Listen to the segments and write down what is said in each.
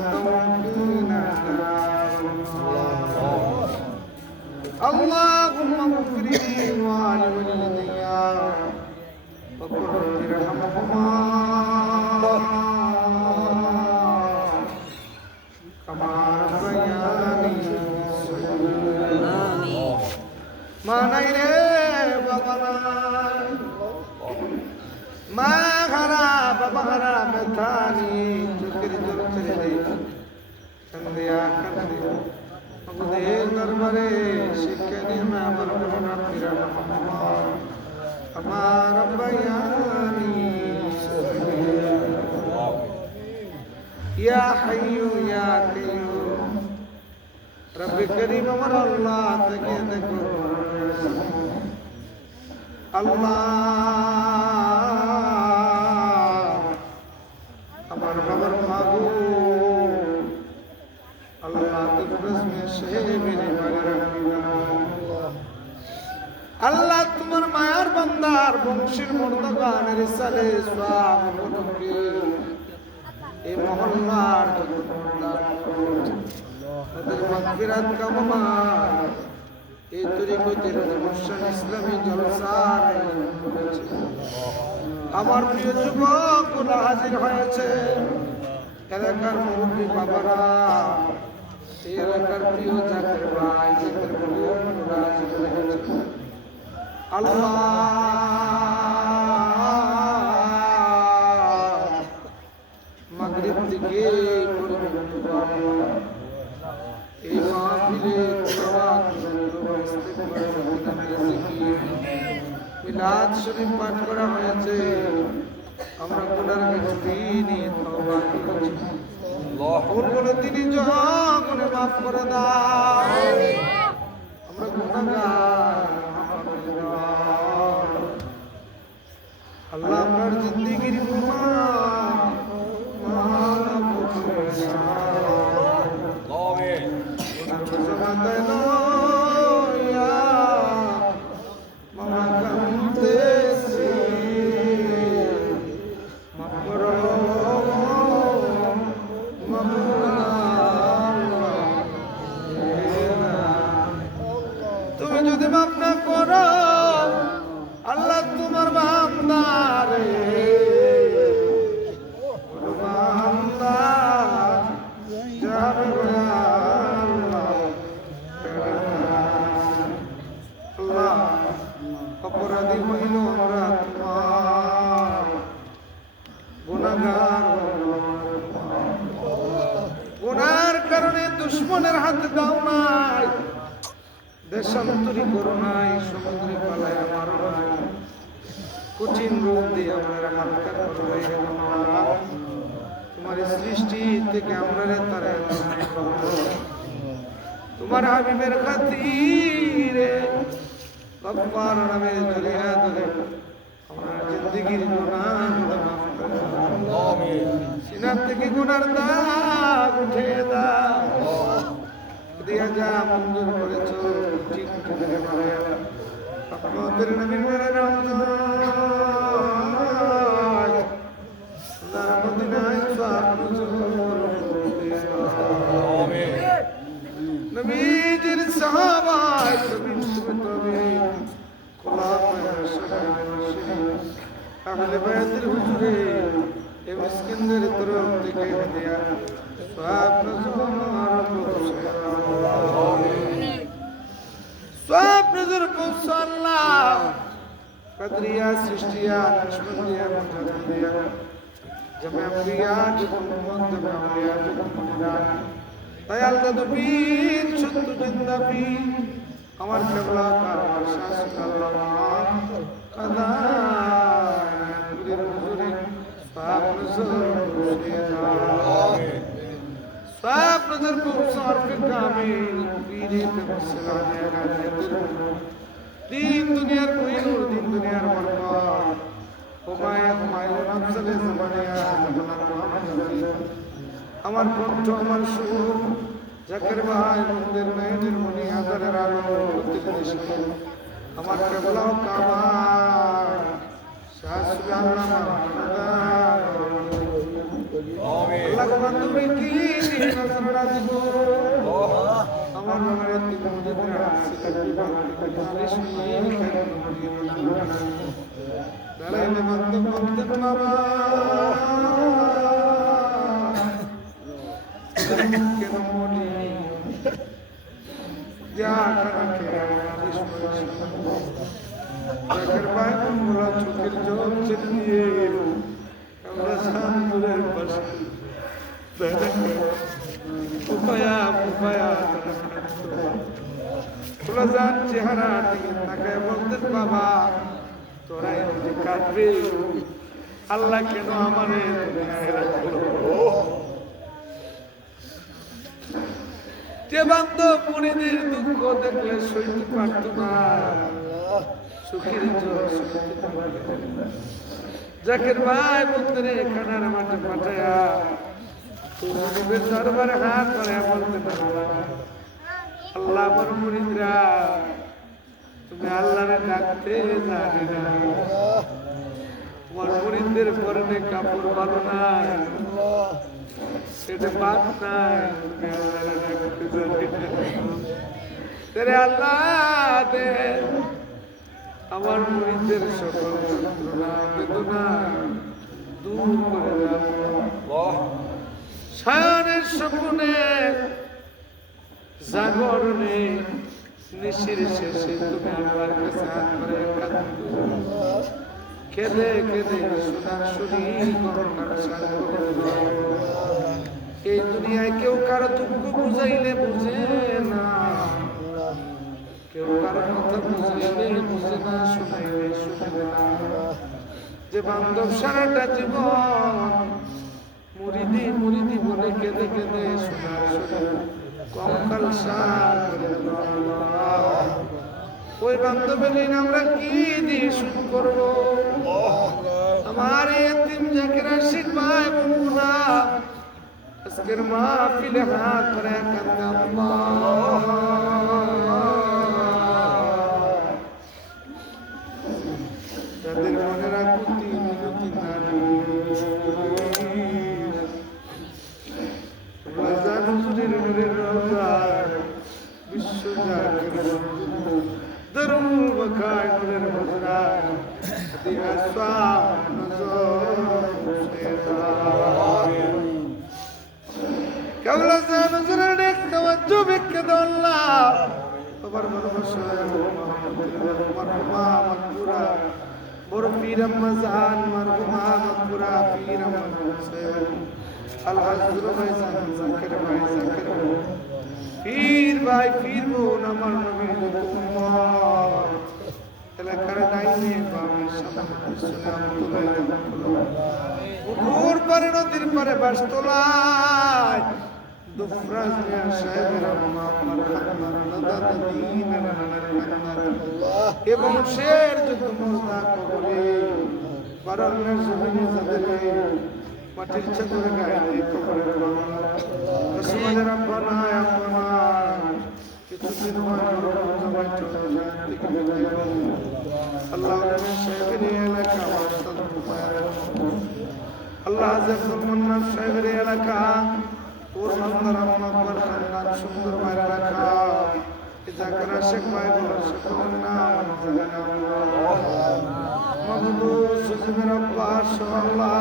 وقنا عذاب النار اللهم اغفر لي ولوالدي وقل رب ارحمهما كما ربياني صغيرا মা নাই রে বাবা নাই মা হারা বাবা হারা ব্যথানি চোখের জল ছেড়ে দে কান্দিয়া কান্দিয়া আমাদের দরবারে শিক্ষা দিন আমার করোনা ফিরা আমার রব্বায়ানি ইয়া হাইয়ু ইয়া কাইয়ুম রব্বে করিম আমার আল্লাহ থেকে দেখো আল্লাহ আমার বাবার মাগো আল্লাহ তুমি সে মেরে মারে আল্লাহ তোমার মায়ার বান্দার বংশের মর্যাদার সালে সওয়াব করবে এই মহল্লার তাদের মাগফিরাত কামনা এই তরিকতের অনুষ্ঠান ইসলামী জলসার আয়োজন করেছে আমার প্রিয় যুবকরা হাজির হয়েছে এলাকার মুরব্বী বাবারা এই এলাকার প্রিয় জাতের ভাই জাতের বোনরা হাজির হয়েছে আল্লাহ মাগরিব থেকে এই মাহফিলে মিলাদ শরীফ পাঠ করা হয়েছে আমরা গুনার কাছে নিয়ে তওবা করেছি ভুলগুলো তিনি যখন মাফ করে দাও আমরা গুনাহগার আল্লাহ আপনার জিন্দেগির গুনাহ মাফ করে দাও আমিন তুমি যদি মাফ না করো আল্লাহ তোমার বান্দারে অপরাধী হইল আমরা তোমার গুনাহগার গুনার কারণে দুশ্মনের হাতে দাও নাই দেশান্তরী করো নাই সমুদ্রে পালায় মারো নাই কঠিন রূপ দিয়ে আমরা হালকা করো নাই তোমার সৃষ্টি থেকে আমরা তারা তোমার হাবিবের খাতিরে গফফার নামে জলিয়া ধরে আমার জিন্দেগির গুনাহগুলো মাফ করে দাও আমিন সিনার থেকে গুনার দাগ উঠিয়ে দাও দিয়া যা মঞ্জুর করেছো ঠিক করে মারে আপনাদের নবীর রহমত আল্লাহ মদিনায় সওয়াব নজুর আমিন নবীজির সাহাবায়ে আহলে বায়াতের হুজুরে এই মিসকিনদের তরফ থেকে হাদিয়া সওয়াব নজর সওয়াব নজর আল্লাহ কদরিয়া সৃষ্টিয়া নশবন্দিয়া মুজাদ্দিয়া জামে আম্বিয়া যুবমত জামে আম্বিয়া যুবমত দয়াল দাদু পীর সত্য জিন্দা পীর আমার কেবলা আমার শাসক আল্লাহ কাদা পুরের হুজুরে সওয়াব নজর করিয়া আমিন সওয়াব নজর কো সরফ কামিল পীরে তে মসলানে গায়তুল দিন দুনিয়ার কোই নূর দিন দুনিয়ার বরকত হুমায়ুন আফজলে জামানিয়া আমার কণ্ঠ আমার সুর জাকির ভাই মন্দির মেহেদির মনি আদরের আলো প্রতিদিন আমার কেবলা কামাল শাহ সুবহানাল্লাহ আমিন আল্লাহ তুমি কি নজরটা দিব আমার মনের দিকে মুজিদের আসছে তাকে নালিশ নিয়ে দাঁড়াইলে বন্ধ বলতেন বাবা কেন মনি যা খানা খেয়ে চোখের বাইরে চোখের জল চিনিয়ে আমরা সামনের পাশে উপায়া উপায়া তোরা যান চেহারা দিকে তাকে বলতেন বাবা তোরা এদিকে কাটবে আল্লাহ কেন আমারে যে বান্ধব মুনিদের দুঃখ দেখলে সইতে পারত না সুখের জাকের ভাই বলতেন এখানের মাঠে পাঠায়া মুনিবের দরবারে হাত করে বলতেন আল্লাহ আমার মুনিদরা তুমি আল্লাহরে ডাকতে জানি না তোমার মুনিদদের পরনে কাপড় ভালো নাই সেটা বাদ নাই তুমি আল্লাহরে ডাকতে জানি না তেরে আল্লাহ দে আমার মুরিদদের সকল যন্ত্রণা বেদনা দূর করে দাও সায়নের স্বপ্নে জাগরণে নিশির শেষে তুমি আমার কাছে হাত করে কেঁদে কেঁদে সোনার শরীর এই দুনিয়ায় কেউ কারো দুঃখ বুঝাইলে বুঝে না কেউ কারো কথা বুঝাইলে বুঝে না শুনাইলে শুনে না যে বান্ধব সারাটা জীবন মুরিদি মুরিদি বলে কেঁদে কেঁদে সোনার শরীর কঙ্কাল সার ওই বান্ধবের আমরা কি দিয়ে শুরু করবো আমার এতিম জাকির আশিক ভাই বন্ধুরা আজকের মাহফিলে হাত করে কান্দে আল্লাহ তাদের মনেরা কুতি মিনতি নারী রাজার হুজুরের নূরের রওজা বিশ্ব জাকির দরুল বকায় নূরের হুজরা দিয়াসা নজর কাওলা জান হুজুরের এক তাওয়াজ্জু বিকে দল্লা তোমার ভালোবাসা মারহুমা মাকবুরা বড় পীর রমজান মারহুমা মাকবুরা পীর রমজান আলহাজুর ভাই জাকির ভাই জাকির পীর ভাই পীর বোন আমার নবীর উম্মত এলাকার ডাইনে বামে সামনে পিছনে পুকুর পারে নদীর পারে বাসতলায় দুফরাজ মিয়া সাহেবের আম্মা আমার খান্নার দাদা দাদি নানা নানার খান্নার এবং শের যত মর্দা কবরে বারান্নের জমিনে যাদের মাটির চাদরে গায়ে কবরের বাংলা রসমানের আব্বানা আব্বানা কিছুদিন জমাই চলে যায় থেকে বিদায় আল্লাহ সাহেবের এলাকা আল্লাহ জাফর মান্নান সাহেবের এলাকা ওর বান্দার আম্মা আব্বার খানদান সুন্দর মায়ের এলাকা জাকির আশিক ভাই বলার সকলের নাম মাহবুব সুজমের আব্বা আল্লাহ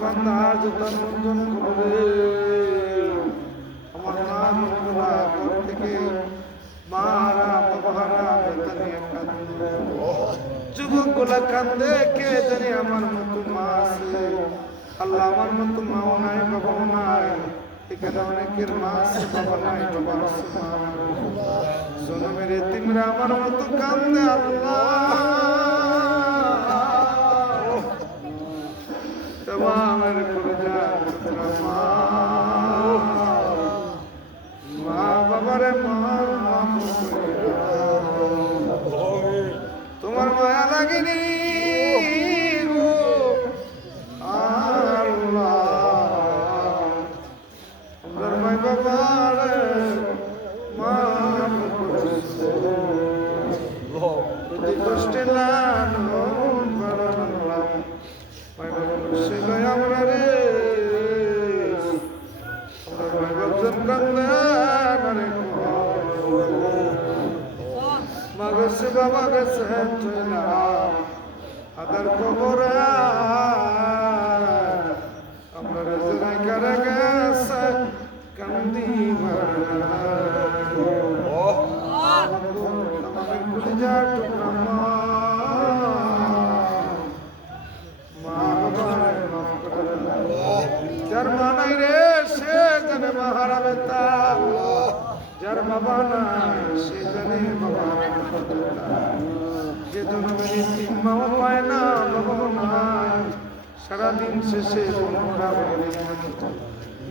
বান্দার যতন মঞ্জন করে আমার নাম ঘর থেকে মারা বাবারা বেতনিয়া কান্দে যুবক গোলা কান্দে কে জানি আমার মতো মা আছে আল্লাহ আমার মতো মাও নাই বাবাও নাই এখানে অনেকের মা আছে বাবা নাই বাবা আছে জনমের এতিমরা আমার মতো কান্দে আল্লাহ তমামের কলিজা মা বাবারে তোমার মায়া লাগেনি গো আল্লাহ তোমার মাই বাবারে যদি কষ্টে লালন বাড়ালাম মাই বাবা সে আমরা রে মা গেছে বাবা গেছে চইলা আদার কবরে আমরা রেজনাই করে গেছে কান্দি আমাদের কলিজা টুকরা মা বাবার মাফ করে দাও যার মা নাই রে সে জানে মা হারাবে তা যার বাবা নাই সে জানে বাবা যে জন্মের তিন মাও পায় না বাবা নাই সারাদিন শেষে বন্ধুরা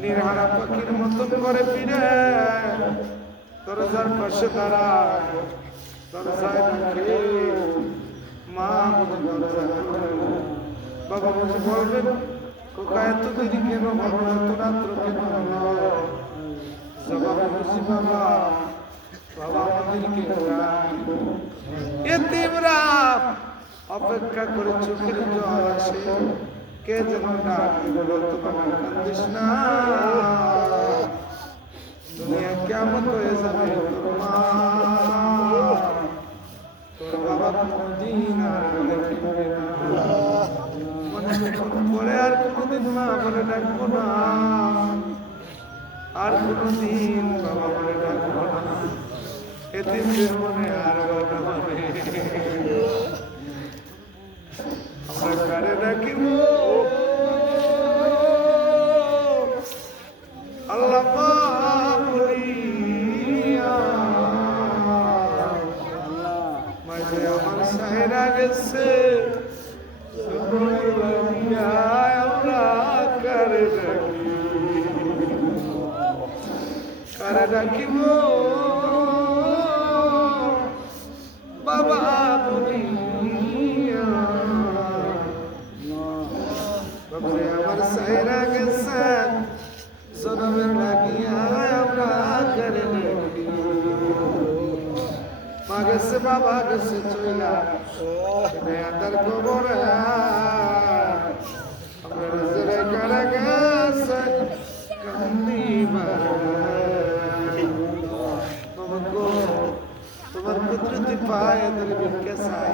নির্হারা পাখির মতন করে ফিরে দরজার পাশে দাঁড়ায় দরজায় রাখে মা বুঝে দরজা বাবা বুঝে বলবেন কোকা এত দেরি কেন বাবা এত রাত্র কেন হলো জবাব বুঝি বাবা বাবা আমাদেরকে এতিমরা অপেক্ষা করে চোখের জল আসে কে যেন ডাক বলো তোমার কান্দিস না দুনিয়া কেমন হয়ে যাবে তোর মা তোর বাবা কোনদিন আর বলে ফিরবে না মনে পরে আর কোনদিন মা বলে ডাকবো না আর কোনদিন বাবা বলে ডাকবো না এতিমদের মনে আর বাবা হবে আমরা কারে ডাকিব আল্লাহ বলিয়া মাঝে আমার সাহেরা গেছে আমরা কারে ডাকিব বাবা বলিয়া বাবা আমার সাহেরা গেছে সনমের লাগিয়া আমরা করে মা গেছে বাবা গেছে চইলা আদার কবরে আমরা রেজরে করে গেছে কান্দি তোমার কুদরতি পায় এদের ভিক্ষে চাই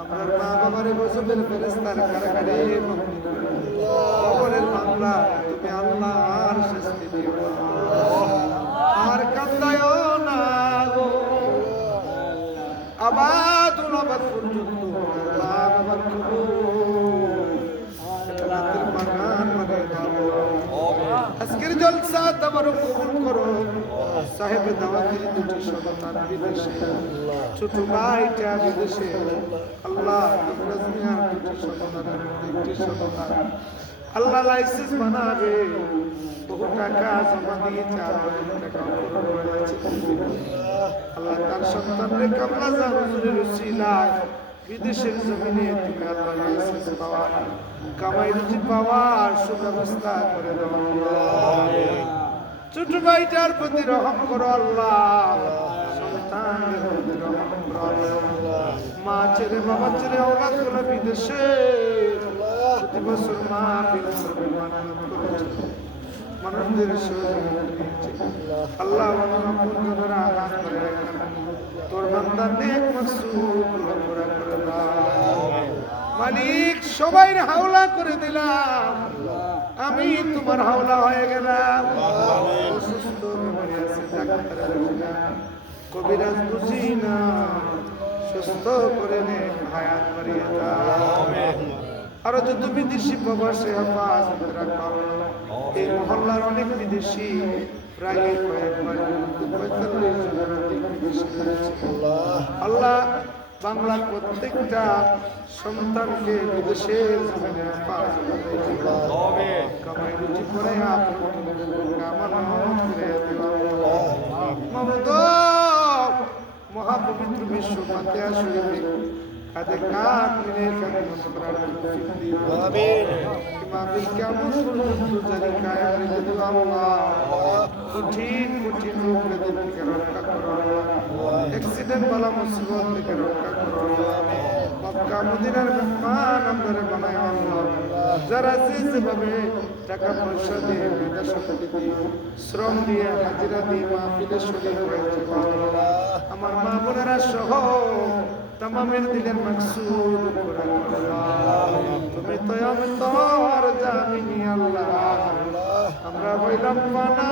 আমরা মা বাবারে বসবের ফেরেস্তার কারাগারে কবরের মামলা তুমি আল্লাহর শাস্তি দিও আর কান্দায় না গো আবাদ পর্যন্ত বাবার রাতের বাগান বানাই দাও আজকের জলসা তোমার কবুল করো সাহেব দাওয়াতের দুটি সন্তান বিদেশে ছোট ভাইটা বিদেশে আল্লাহ রাজমিয়ার দুটি সন্তানের একটি সন্তান আল্লাহ লাইসেন্স বানাবে বহু টাকা জমা দিয়ে 4 টাকা আল্লাহ তার সন্তানরে কামলা জাহুরের উসিলায় বিদেশের জমিনে তুমি আল্লাহ লাইসেন্স পাওয়া কামাই রুজি পাওয়ার সুব্যবস্থা করে দাও আমিন ছোট ভাইটার প্রতি রহম করো আল্লাহ সন্তানের প্রতি রহম করো আল্লাহ মা ছেলে বাবা ছেলে আওলাদ গুলো বিদেশে প্রতি বছর মা বিদেশে মানুষদের আল্লাহ আপনারা আঘাত করে তোর বান্দার নেক মাকসুদ পুরা করে দাও মালিক সবাই হাওলা করে দিলাম আমি তোমার হাওলা হয়ে গেলাম অসুস্থ হয়ে আছে ডাক্তার কবিরাজ বুঝি না সুস্থ করে নে হায়াত বাড়িয়ে দাও আরো যত বিদেশি প্রবাসী হেফাজত রাখো এই মহল্লার অনেক বিদেশি প্রায় আল্লাহ বাংলার প্রত্যেকটা সন্তানকে বিদেশের কামাই রুজি করে মহাপবিত্র বিশ্ব ফাতিহা শরীফে কাঁধে কাঁধ মিলে খেদমত করার তৌফিক দিও আমিন ইমামে কিয়ামত পর্যন্ত জানি কায়েম রেখে দিও আল্লাহ কঠিন কঠিন রোগ ব্যাধি থেকে রক্ষা করো অ্যাক্সিডেন্ট বালা মুসিবত থেকে রক্ষা করো মক্কা মদিনার মেহমান আমরা বানায় আল্লাহ যারা যেভাবে টাকা পয়সা দিয়ে মেধা শক্তি দিয়ে শ্রম দিয়ে হাজিরা দিয়ে মাহফিলে শরীর হয়েছে আমার মা বোনেরা সহ তামামের দিলের মাকসুদ পুরা করে দাও। তুমি তো আমি তোর জামিনী আল্লাহ, আমরা হইলাম মানা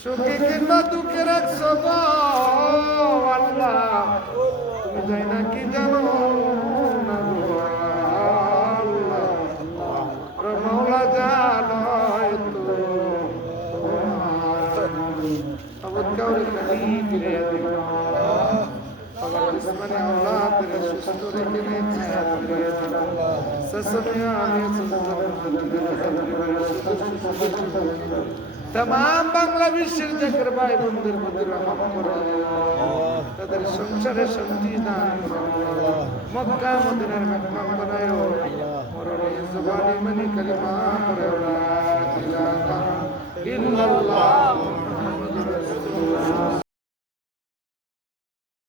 সুখে কিংবা দুঃখে রাখছো গো আল্লাহ, তুমি যাই না কি জানো না গো আল্লাহ, মৌলা জানয় তো আবার কাউরে খালি ফিরে দিল আবার জিসমানে আওলাদ রে সুস্থ রেখে নে ছায়া ফিরে দিল সসমিয়া আমি तमाम বাংলা বিশ্বের জাকের ভাই বোনদের প্রতি রহম করো, তাদের সংসারে শান্তি দান করো, মক্কা মদিনার মেহমান বানায়ো, মরণে জবানি মানি কালিমা পড়ে লা ইলাহা ইল্লাল্লাহ